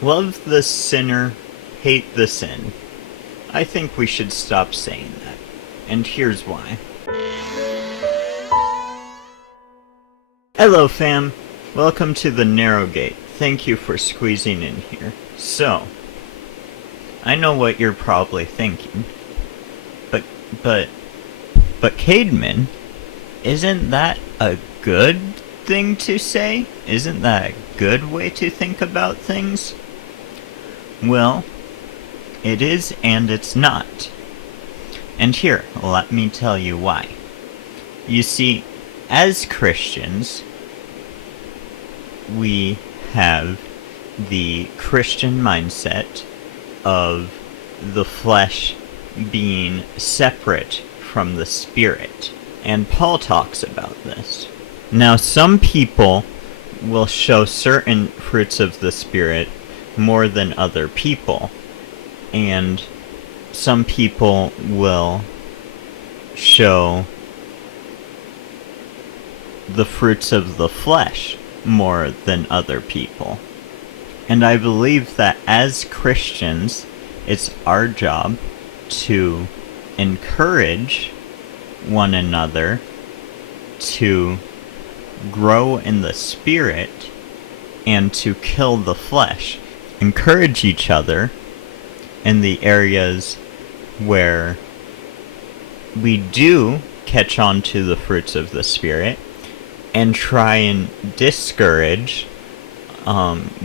Love the sinner, hate the sin. I think we should stop saying that. And here's why. Hello fam, welcome to the Narrow Gate. Thank you for squeezing in here. So, I know what you're probably thinking. But Caedmon, isn't that a good thing to say? Isn't that a good way to think about things? Well, it is and it's not. And here, let me tell you why. You see, as Christians, we have the Christian mindset of the flesh being separate from the spirit. And Paul talks about this. Now, some people will show certain fruits of the spirit more than other people. And some people will show the fruits of the flesh more than other people. And I believe that as Christians, it's our job to encourage one another to grow in the spirit and to kill the flesh. Encourage each other in the areas where we do catch on to the fruits of the spirit, and try and discourage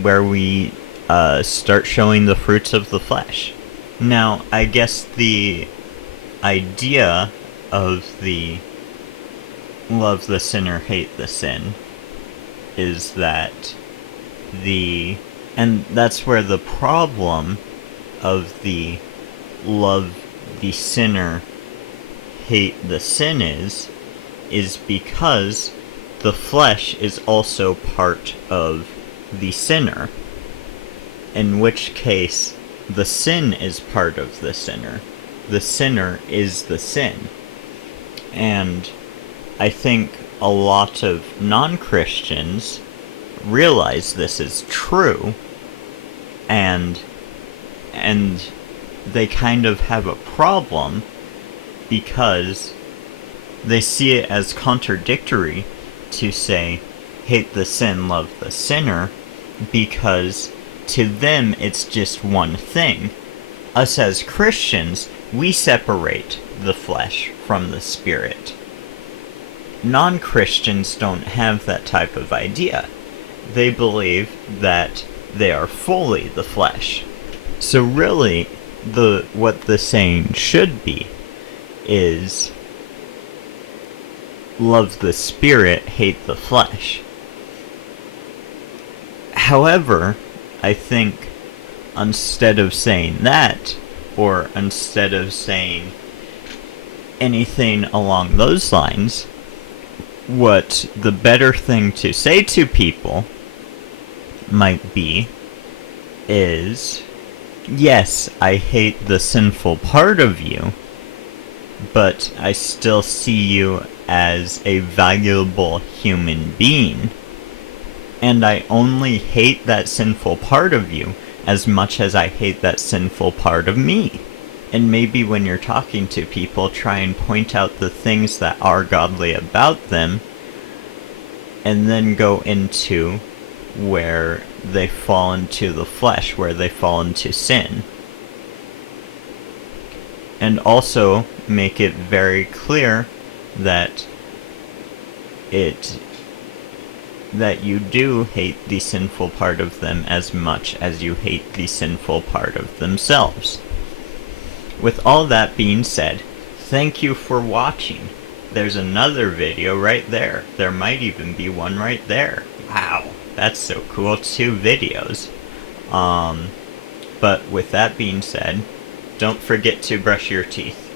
where we start showing the fruits of the flesh. Now, I guess the idea of the love the sinner, hate the sin is that and that's where the problem of the love the sinner, hate the sin is because the flesh is also part of the sinner, in which case the sin is part of the sinner. The sinner is the sin. And I think a lot of non-Christians realize this is true, and they kind of have a problem because they see it as contradictory to say, hate the sin, love the sinner, because to them it's just one thing. Us as Christians, we separate the flesh from the spirit. Non-Christians don't have that type of idea. They believe that they are fully the flesh. So really, what the saying should be is, love the spirit, hate the flesh. However, I think instead of saying that, or instead of saying anything along those lines, what the better thing to say to people might be is, yes, I hate the sinful part of you, but I still see you as a valuable human being, and I only hate that sinful part of you as much as I hate that sinful part of me. And maybe when you're talking to people, try and point out the things that are godly about them, and then go into where they fall into the flesh, where they fall into sin. And also make it very clear that you do hate the sinful part of them as much as you hate the sinful part of themselves. With all that being said, thank you for watching. There's another video right there. There might even be one right there. Wow, that's so cool. 2 videos. But with that being said, don't forget to brush your teeth.